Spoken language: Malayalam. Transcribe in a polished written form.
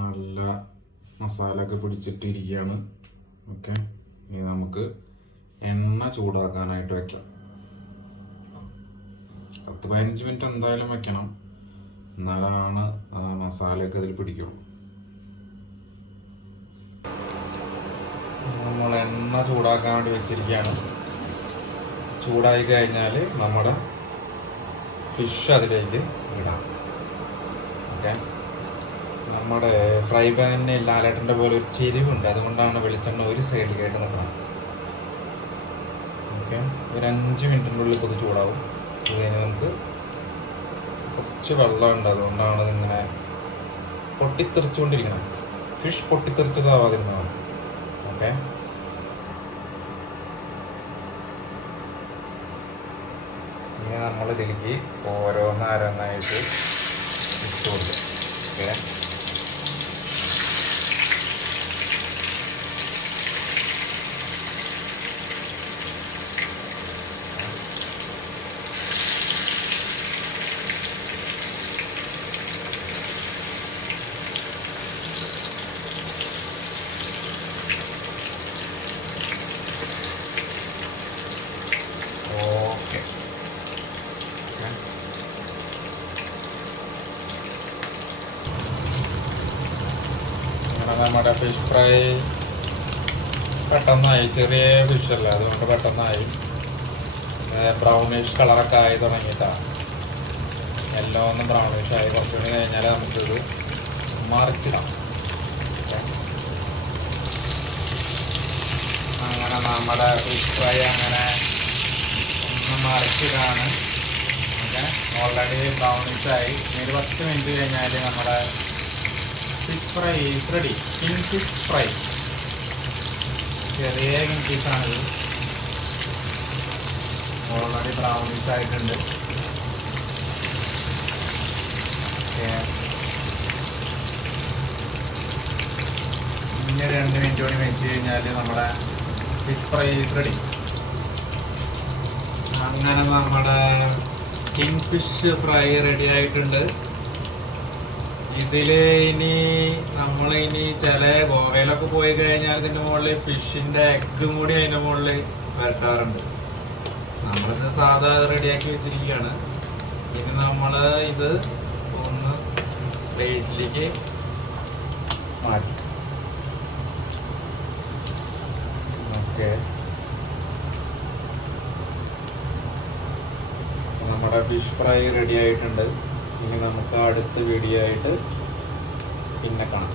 നല്ല മസാല ഒക്കെ പിടിച്ചിട്ടിരിക്കുകയാണ്. ഓക്കെ, ഇനി നമുക്ക് എണ്ണ ചൂടാക്കാനായിട്ട് വെക്കാം. 10-15 മിനിറ്റ് എന്തായാലും വെക്കണം, എന്നാലാണ് മസാലയൊക്കെ അതിൽ പിടിക്കുള്ളൂ. നമ്മൾ എണ്ണ ചൂടാക്കാൻ വേണ്ടി വെച്ചിരിക്കുകയാണ്. ചൂടായി കഴിഞ്ഞാൽ നമ്മുടെ ഫിഷ് അതിലേക്ക് ഇടാം. ഓക്കെ, നമ്മുടെ ഫ്രൈ പാനിന് ലാലേട്ടൻ്റെ പോലെ ഒരു ചെരിവുണ്ട്, അതുകൊണ്ടാണ് വെളിച്ചെണ്ണ ഒരു സൈഡിലേക്കായിട്ട് നിൽക്കണം. ഓക്കെ, ഒരു 5 മിനിറ്റിൻ്റെ ഉള്ളിൽ ഇത് ചൂടാവും. അത് കഴിഞ്ഞ് നമുക്ക് കുറച്ച് വെള്ളമുണ്ട്, അതുകൊണ്ടാണ് ഇതിങ്ങനെ പൊട്ടിത്തെറിച്ചുകൊണ്ടിരിക്കണം. ഫിഷ് പൊട്ടിത്തെറിച്ചതാവാതിരുന്നതാണ്. ഓക്കെ, ഇനി നമ്മൾ ഇതിലേക്ക് ഓരോന്നായിട്ട് ഇട്ട് കൊടുക്കും. ഓക്കെ, നമ്മുടെ ഫിഷ് ഫ്രൈ പെട്ടെന്നായി. ചെറിയ ഫിഷല്ല, അതുകൊണ്ട് പെട്ടെന്നായി. ബ്രൗണിഷ് കളറൊക്കെ ആയി തുടങ്ങിയിട്ടാണ്. എല്ലാം ഒന്ന് ബ്രൗണിഷ് ആയി. കുറച്ച് കൂടി കഴിഞ്ഞാൽ നമുക്കിത് മറിച്ചിടാം. അങ്ങനെ നമ്മുടെ ഫിഷ് ഫ്രൈ അങ്ങനെ ഒന്ന് മറിച്ചിടാണ്. ഓക്കെ, ഓൾറെഡി ബ്രൗണിഷ് ആയി. ഒരു 10 മിനിറ്റ് കഴിഞ്ഞാൽ നമ്മുടെ fish fry is ready. King fish fry, ചെറിയ കിങ് ഫിഷാണിത്. ഓൾറെഡി ബ്രൗണിഷ് ആയിട്ടുണ്ട്. ഇനി 2 മിനിറ്റ് കൂടി വെച്ച് കഴിഞ്ഞാൽ നമ്മുടെ ഫിഷ് ഫ്രൈ ഈസ് റെഡി. അങ്ങനെ നമ്മുടെ കിങ് ഫിഷ് ഫ്രൈ റെഡി ആയിട്ടുണ്ട്. ഇതില് നമ്മളിനി ചില ഗോവയിലൊക്കെ പോയി കഴിഞ്ഞാൽ ഇതിന്റെ മുകളിൽ ഫിഷിന്റെ എഗ്ഗും കൂടി അതിന്റെ മുകളിൽ വരട്ടാറുണ്ട്. നമ്മളിത് സാധാ റെഡിയാക്കി വെച്ചിരിക്കുകയാണ്. ഇനി നമ്മള് ഇത് ഒന്ന് പ്ലേറ്റിലേക്ക് മാറ്റി. ഓക്കെ, നമ്മുടെ ഫിഷ് ഫ്രൈ റെഡി ആയിട്ടുണ്ട്. ഇനി നമുക്ക് അടുത്ത വീഡിയോ ആയിട്ട് പിന്നെ കാണാം.